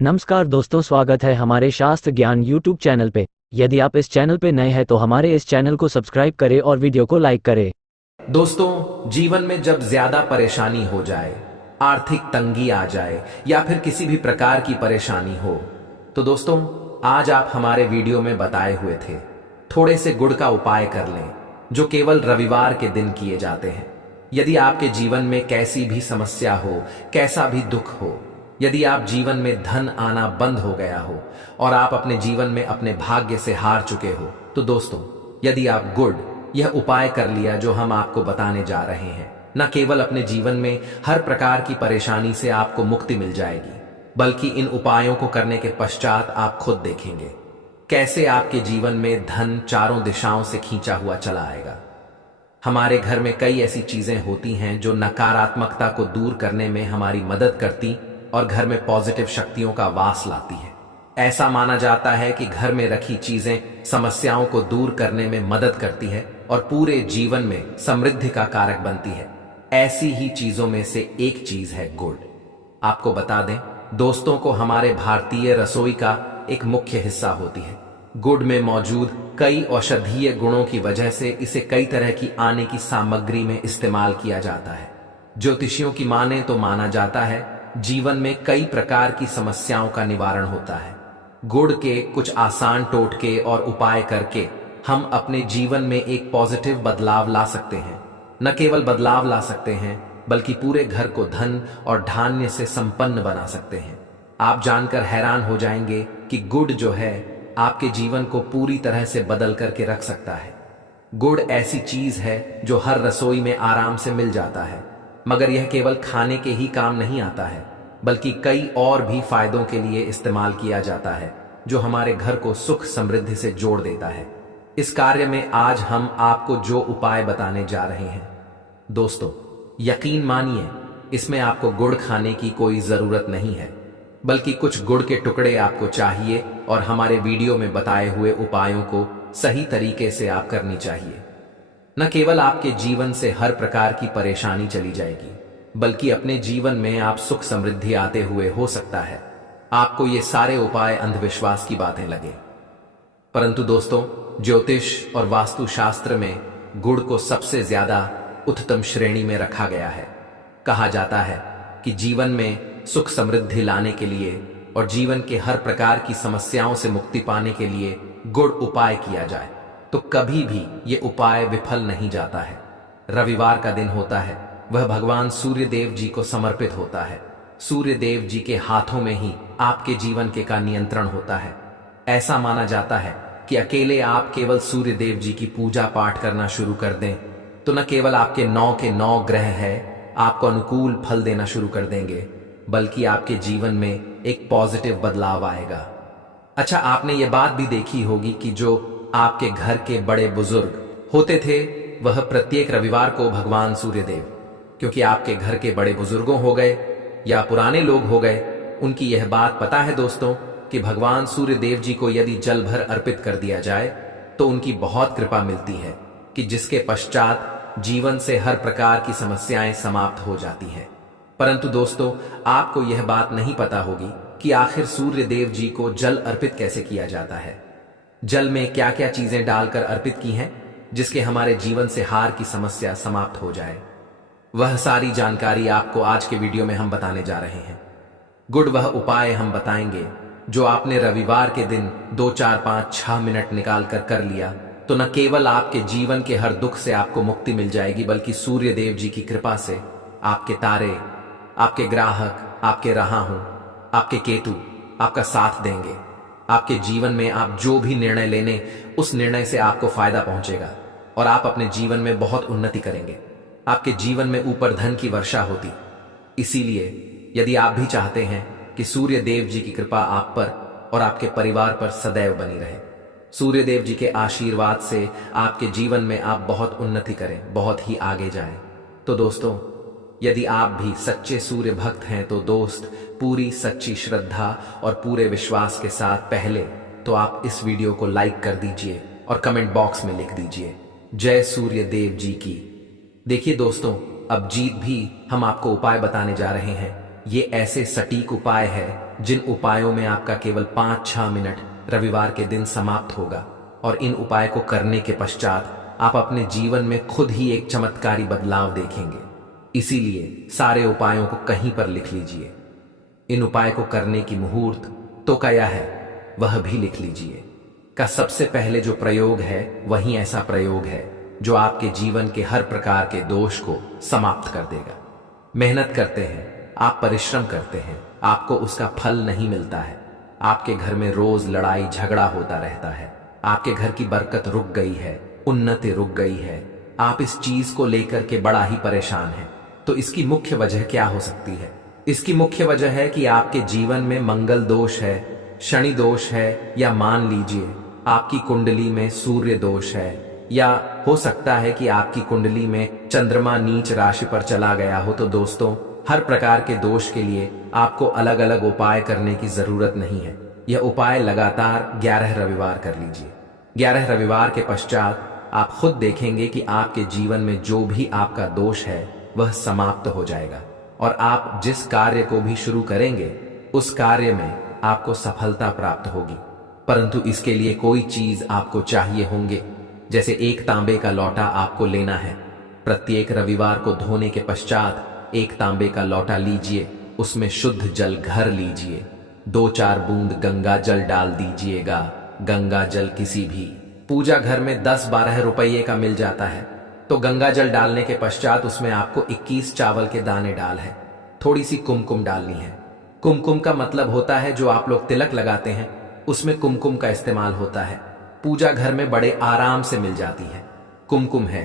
नमस्कार दोस्तों, स्वागत है हमारे शास्त्र ज्ञान यूट्यूब चैनल पे। यदि आप इस चैनल पे नए हैं तो हमारे इस चैनल को सब्सक्राइब करें और वीडियो को लाइक करें। दोस्तों, जीवन में जब ज्यादा परेशानी हो जाए, आर्थिक तंगी आ जाए या फिर किसी भी प्रकार की परेशानी हो, तो दोस्तों आज आप हमारे वीडियो में बताए हुए थे थोड़े से गुड़ का उपाय कर लें, जो केवल रविवार के दिन किए जाते हैं। यदि आपके जीवन में कैसी भी समस्या हो, कैसा भी दुख हो, यदि आप जीवन में धन आना बंद हो गया हो और आप अपने जीवन में अपने भाग्य से हार चुके हो, तो दोस्तों यदि आप गुड़ यह उपाय कर लिया जो हम आपको बताने जा रहे हैं, न केवल अपने जीवन में हर प्रकार की परेशानी से आपको मुक्ति मिल जाएगी, बल्कि इन उपायों को करने के पश्चात आप खुद देखेंगे कैसे आपके जीवन में धन चारों दिशाओं से खींचा हुआ चला आएगा। हमारे घर में कई ऐसी चीजें होती हैं जो नकारात्मकता को दूर करने में हमारी मदद करती और घर में पॉजिटिव शक्तियों का वास लाती है। ऐसा माना जाता है कि घर में रखी चीजें समस्याओं को दूर करने में मदद करती है और पूरे जीवन में समृद्धि का कारक बनती है। ऐसी ही चीजों में से एक चीज है गुड़। आपको बता दें दोस्तों को, हमारे भारतीय रसोई का एक मुख्य हिस्सा होती है। गुड़ में मौजूद कई औषधीय गुणों की वजह से इसे कई तरह की आने की सामग्री में इस्तेमाल किया जाता है। ज्योतिषियों की माने तो माना जाता है जीवन में कई प्रकार की समस्याओं का निवारण होता है। गुड़ के कुछ आसान टोटके और उपाय करके हम अपने जीवन में एक पॉजिटिव बदलाव ला सकते हैं। न केवल बदलाव ला सकते हैं, बल्कि पूरे घर को धन और धान्य से संपन्न बना सकते हैं। आप जानकर हैरान हो जाएंगे कि गुड़ जो है आपके जीवन को पूरी तरह से बदल करके रख सकता है। गुड़ ऐसी चीज है जो हर रसोई में आराम से मिल जाता है, मगर यह केवल खाने के ही काम नहीं आता है, बल्कि कई और भी फायदों के लिए इस्तेमाल किया जाता है, जो हमारे घर को सुख समृद्धि से जोड़ देता है। इस कार्य में आज हम आपको जो उपाय बताने जा रहे हैं, दोस्तों यकीन मानिए इसमें आपको गुड़ खाने की कोई जरूरत नहीं है, बल्कि कुछ गुड़ के टुकड़े आपको चाहिए और हमारे वीडियो में बताए हुए उपायों को सही तरीके से आप करनी चाहिए। न केवल आपके जीवन से हर प्रकार की परेशानी चली जाएगी, बल्कि अपने जीवन में आप सुख समृद्धि आते हुए हो सकता है आपको ये सारे उपाय अंधविश्वास की बातें लगे, परंतु दोस्तों ज्योतिष और वास्तु शास्त्र में गुड़ को सबसे ज्यादा उत्तम श्रेणी में रखा गया है। कहा जाता है कि जीवन में सुख समृद्धि लाने के लिए और जीवन के हर प्रकार की समस्याओं से मुक्ति पाने के लिए गुड़ उपाय किया जाए तो कभी भी ये उपाय विफल नहीं जाता है। रविवार का दिन होता है, वह भगवान सूर्य देव जी को समर्पित होता है। सूर्य देव जी के हाथों में ही आपके जीवन के का नियंत्रण होता है। ऐसा माना जाता है कि अकेले आप केवल सूर्य देव जी की पूजा पाठ करना शुरू कर दें तो न केवल आपके 9 के 9 ग्रह है आपको अनुकूल फल देना शुरू कर देंगे, बल्कि आपके जीवन में एक पॉजिटिव बदलाव आएगा। अच्छा, आपने ये बात भी देखी होगी कि जो आपके घर के बड़े बुजुर्ग होते थे, वह प्रत्येक रविवार को भगवान सूर्यदेव, क्योंकि आपके घर के बड़े बुजुर्गों हो गए या पुराने लोग हो गए, उनकी यह बात पता है दोस्तों कि भगवान सूर्यदेव जी को यदि जल भर अर्पित कर दिया जाए तो उनकी बहुत कृपा मिलती है कि जिसके पश्चात जीवन से हर प्रकार की समस्याएं समाप्त हो जाती है। परंतु दोस्तों आपको यह बात नहीं पता होगी कि आखिर सूर्य देव जी को जल अर्पित कैसे किया जाता है। जल में क्या क्या चीजें डालकर अर्पित की हैं जिसके हमारे जीवन से हार की समस्या समाप्त हो जाए, वह सारी जानकारी आपको आज के वीडियो में हम बताने जा रहे हैं। गुड़ वह उपाय हम बताएंगे जो आपने रविवार के दिन 2, 4, 5, 6 मिनट निकाल कर लिया तो न केवल आपके जीवन के हर दुख से आपको मुक्ति मिल जाएगी, बल्कि सूर्य देव जी की कृपा से आपके तारे, आपके ग्राहक, आपके राहु, आपके केतु आपका साथ देंगे। आपके जीवन में आप जो भी निर्णय लेने, उस निर्णय से आपको फायदा पहुंचेगा और आप अपने जीवन में बहुत उन्नति करेंगे। आपके जीवन में ऊपर धन की वर्षा होती। इसीलिए यदि आप भी चाहते हैं कि सूर्य देव जी की कृपा आप पर और आपके परिवार पर सदैव बनी रहे, सूर्य देव जी के आशीर्वाद से आपके जीवन में आप बहुत उन्नति करें, बहुत ही आगे जाएं, तो दोस्तों यदि आप भी सच्चे सूर्य भक्त हैं तो दोस्त पूरी सच्ची श्रद्धा और पूरे विश्वास के साथ पहले तो आप इस वीडियो को लाइक कर दीजिए और कमेंट बॉक्स में लिख दीजिए जय सूर्य देव जी की। देखिए दोस्तों, अब जीत भी हम आपको उपाय बताने जा रहे हैं ये ऐसे सटीक उपाय है जिन उपायों में आपका केवल 5-6 मिनट रविवार के दिन समाप्त होगा, और इन उपाय को करने के पश्चात आप अपने जीवन में खुद ही एक चमत्कारी बदलाव देखेंगे। इसीलिए सारे उपायों को कहीं पर लिख लीजिए। इन उपाय को करने की मुहूर्त तो क्या है वह भी लिख लीजिए। का सबसे पहले जो प्रयोग है वही ऐसा प्रयोग है जो आपके जीवन के हर प्रकार के दोष को समाप्त कर देगा। मेहनत करते हैं, आप परिश्रम करते हैं, आपको उसका फल नहीं मिलता है। आपके घर में रोज लड़ाई झगड़ा होता रहता है, आपके घर की बरकत रुक गई है, उन्नति रुक गई है, आप इस चीज को लेकर के बड़ा ही परेशान हैं। तो इसकी मुख्य वजह क्या हो सकती है? इसकी मुख्य वजह है कि आपके जीवन में मंगल दोष है, शनि दोष है, या मान लीजिए आपकी कुंडली में सूर्य दोष है, या हो सकता है कि आपकी कुंडली में चंद्रमा नीच राशि पर चला गया हो। तो दोस्तों, हर प्रकार के दोष के लिए आपको अलग अलग उपाय करने की जरूरत नहीं है। यह उपाय लगातार 11 रविवार कर लीजिए। 11 रविवार के पश्चात आप खुद देखेंगे कि आपके जीवन में जो भी आपका दोष है वह समाप्त हो जाएगा, और आप जिस कार्य को भी शुरू करेंगे उस कार्य में आपको सफलता प्राप्त होगी। परंतु इसके लिए कोई चीज आपको चाहिए होंगे, जैसे एक तांबे का लोटा आपको लेना है। प्रत्येक रविवार को धोने के पश्चात एक तांबे का लोटा लीजिए, उसमें शुद्ध जल घर लीजिए, 2-4 बूंद गंगा जल डाल दीजिएगा। गंगा जल किसी भी पूजा घर में 10-12 रुपये का मिल जाता है। तो गंगा जल डालने के पश्चात उसमें आपको 21 चावल के दाने डाल है। थोड़ी सी कुमकुम डालनी है। कुमकुम का मतलब होता है जो आप लोग तिलक लगाते हैं, उसमें कुमकुम का इस्तेमाल होता है। पूजा घर में बड़े आराम से मिल जाती है। कुमकुम है,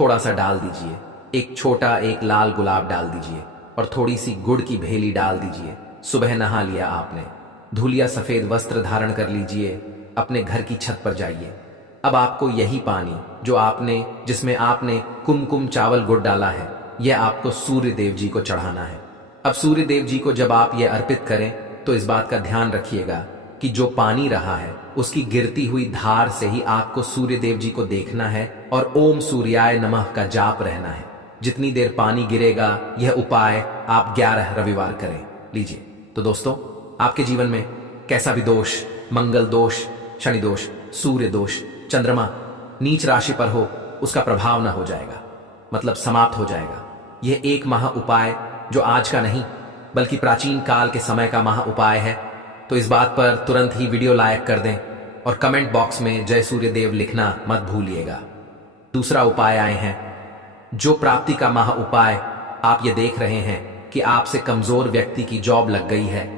थोड़ा सा डाल दीजिए। एक छोटा एक लाल गुलाब डाल दीजिए और थोड़ी सी गुड़ की भेली डाल दीजिए। सुबह नहा लिया आपने, धुलिया सफेद वस्त्र धारण कर लीजिए, अपने घर की छत पर जाइए। अब आपको यही पानी जिसमें आपने कुमकुम चावल गुड़ डाला है, यह आपको सूर्य देव जी को चढ़ाना है। अब सूर्य देव जी को जब आप ये अर्पित करें तो इस बात का ध्यान रखिएगा कि जो पानी रहा है उसकी गिरती हुई धार से ही आपको सूर्य देव जी को देखना है और ओम सूर्याय नमः का जाप रहना है। जितनी देर पानी गिरेगा यह उपाय आप 11 रविवार करें लीजिए। तो दोस्तों, आपके जीवन में कैसा भी दोष, मंगल दोष, शनि दोष, सूर्य दोष, चंद्रमा नीच राशि पर हो, उसका प्रभाव न हो जाएगा, मतलब समाप्त हो जाएगा। यह एक महा उपाय जो आज का नहीं बल्कि प्राचीन काल के समय का महा उपाय है। तो इस बात पर तुरंत ही वीडियो लाइक कर दें और कमेंट बॉक्स में जय सूर्य देव लिखना मत भूलिएगा। दूसरा उपाय आए हैं, जो प्राप्ति का महा उपाय। आप ये देख रहे हैं कि आपसे कमजोर व्यक्ति की जॉब लग गई है,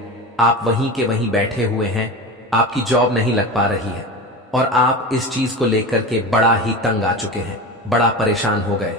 आप वहीं के वहीं बैठे हुए हैं, आपकी जॉब नहीं लग पा रही है और आप इस चीज को लेकर के बड़ा ही तंग आ चुके हैं, बड़ा परेशान हो गए।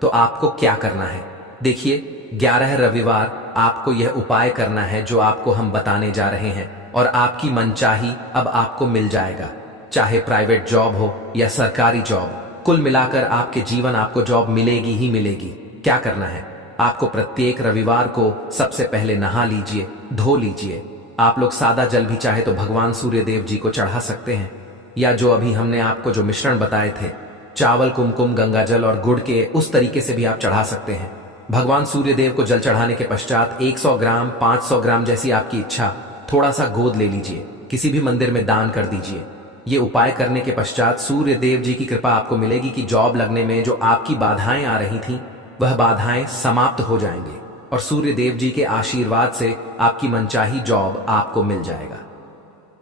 तो आपको क्या करना है? देखिए, 11 रविवार आपको यह उपाय करना है जो आपको हम बताने जा रहे हैं, और आपकी मनचाही अब आपको मिल जाएगा, चाहे प्राइवेट जॉब हो या सरकारी जॉब। कुल मिलाकर आपके जीवन आपको जॉब मिलेगी ही मिलेगी। क्या करना है? आपको प्रत्येक रविवार को सबसे पहले नहा लीजिए, धो लीजिए। आप लोग सादा जल भी चाहे तो भगवान सूर्य देव जी को चढ़ा सकते हैं, या जो अभी हमने आपको जो मिश्रण बताए थे, चावल, कुमकुम, गंगा जल और गुड़ के, उस तरीके से भी आप चढ़ा सकते हैं। भगवान सूर्य देव को जल चढ़ाने के पश्चात 100 ग्राम, 500 ग्राम, जैसी आपकी इच्छा, थोड़ा सा गोद ले लीजिए, किसी भी मंदिर में दान कर दीजिए। ये उपाय करने के पश्चात सूर्य देव जी की कृपा आपको मिलेगी कि जॉब लगने में जो आपकी बाधाएं आ रही थी वह बाधाएं समाप्त हो जाएंगे, और सूर्य देव जी के आशीर्वाद से आपकी मनचाही जॉब आपको मिल जाएगा।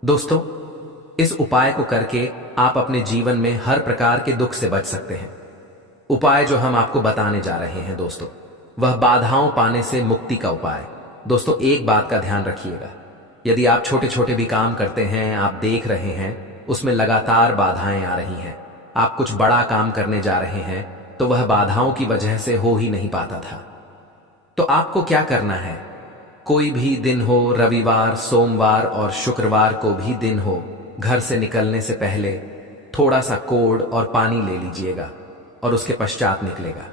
दोस्तों, इस उपाय को करके आप अपने जीवन में हर प्रकार के दुख से बच सकते हैं। उपाय जो हम आपको बताने जा रहे हैं दोस्तों, वह बाधाओं पाने से मुक्ति का उपाय। दोस्तों, एक बात का ध्यान रखिएगा, यदि आप छोटे छोटे भी काम करते हैं, आप देख रहे हैं उसमें लगातार बाधाएं आ रही हैं, आप कुछ बड़ा काम करने जा रहे हैं तो वह बाधाओं की वजह से हो ही नहीं पाता था। तो आपको क्या करना है? कोई भी दिन हो, रविवार, सोमवार और शुक्रवार को भी दिन हो, घर से निकलने से पहले थोड़ा सा कोड और पानी ले लीजिएगा और उसके पश्चात निकलेगा।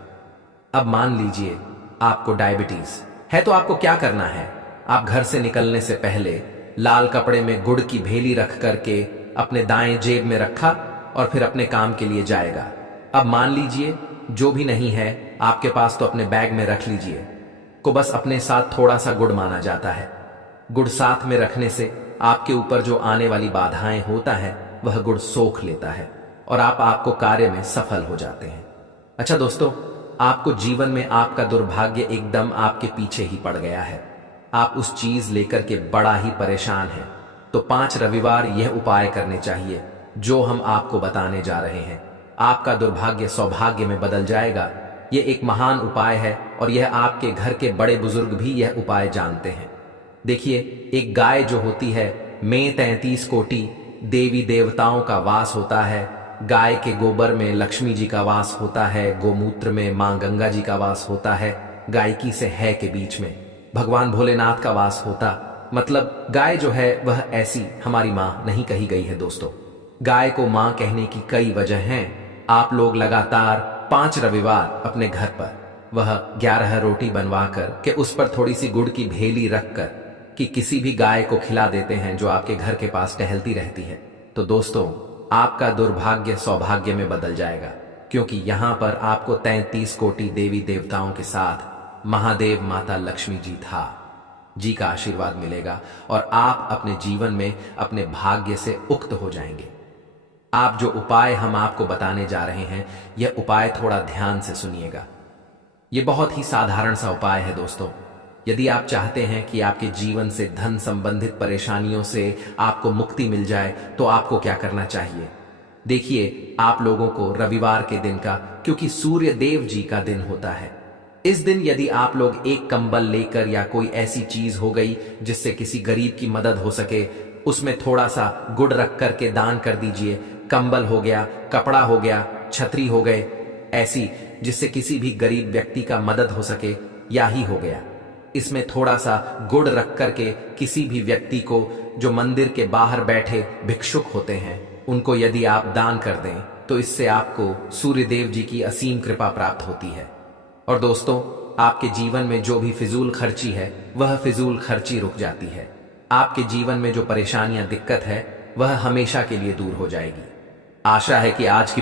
अब मान लीजिए आपको डायबिटीज है, तो आपको क्या करना है? आप घर से निकलने से पहले लाल कपड़े में गुड़ की भेली रख करके अपने दाएं जेब में रखा और फिर अपने काम के लिए जाएगा। अब मान लीजिए जो भी नहीं है आपके पास, तो अपने बैग में रख लीजिए। को बस अपने साथ थोड़ा सा गुड़ माना जाता है। गुड़ साथ में रखने से आपके ऊपर जो आने वाली बाधाएं होता है वह गुड़ सोख लेता है और आपको कार्य में सफल हो जाते हैं। अच्छा दोस्तों, आपको जीवन में आपका दुर्भाग्य एकदम आपके पीछे ही पड़ गया है, आप उस चीज लेकर के बड़ा ही परेशान हैं, तो 5 रविवार यह उपाय करने चाहिए जो हम आपको बताने जा रहे हैं। आपका दुर्भाग्य सौभाग्य में बदल जाएगा। यह एक महान उपाय है और यह आपके घर के बड़े बुजुर्ग भी यह उपाय जानते हैं। देखिए, एक गाय जो होती है में 33 कोटि देवी देवताओं का वास होता है। गाय के गोबर में लक्ष्मी जी का वास होता है, गोमूत्र में मां गंगा जी का वास होता है, गायकी से है के बीच में भगवान भोलेनाथ का वास होता। मतलब गाय जो है वह ऐसी हमारी मां नहीं कही गई है। दोस्तों, गाय को मां कहने की कई वजह हैं। आप लोग लगातार 5 रविवार अपने घर पर वह 11 रोटी बनवाकर के उस पर थोड़ी सी गुड़ की भेली रखकर कि किसी भी गाय को खिला देते हैं जो आपके घर के पास टहलती रहती है, तो दोस्तों आपका दुर्भाग्य सौभाग्य में बदल जाएगा, क्योंकि यहां पर आपको 33 कोटि देवी देवताओं के साथ महादेव माता लक्ष्मी जी का आशीर्वाद मिलेगा और आप अपने जीवन में अपने भाग्य से उक्त हो जाएंगे। आप जो उपाय हम आपको बताने जा रहे हैं, यह उपाय थोड़ा ध्यान से सुनिएगा। यह बहुत ही साधारण सा उपाय है दोस्तों। यदि आप चाहते हैं कि आपके जीवन से धन संबंधित परेशानियों से आपको मुक्ति मिल जाए, तो आपको क्या करना चाहिए? देखिए, आप लोगों को रविवार के दिन का, क्योंकि सूर्य देव जी का दिन होता है, इस दिन यदि आप लोग एक कंबल लेकर या कोई ऐसी चीज हो गई जिससे किसी गरीब की मदद हो सके, उसमें थोड़ा सा गुड़ रख करके दान कर दीजिए। कंबल हो गया, कपड़ा हो गया, छतरी हो गए, ऐसी जिससे किसी भी गरीब व्यक्ति का मदद हो सके, या ही हो गया। इसमें थोड़ा सा गुड़ रख करके किसी भी व्यक्ति को जो मंदिर के बाहर बैठे भिक्षुक होते हैं, उनको यदि आप दान कर दें, तो इससे आपको सूर्यदेव जी की असीम कृपा प्राप्त होती है। और दोस्तों, आपके जीवन में जो भी फिजूल खर्ची है, वह फिजूल खर्ची रुक जाती है। आपके जीवन में जो परेशानियां, दिक्कत है, वह हमेशा के लिए दूर हो जाएगी। आशा है कि आज की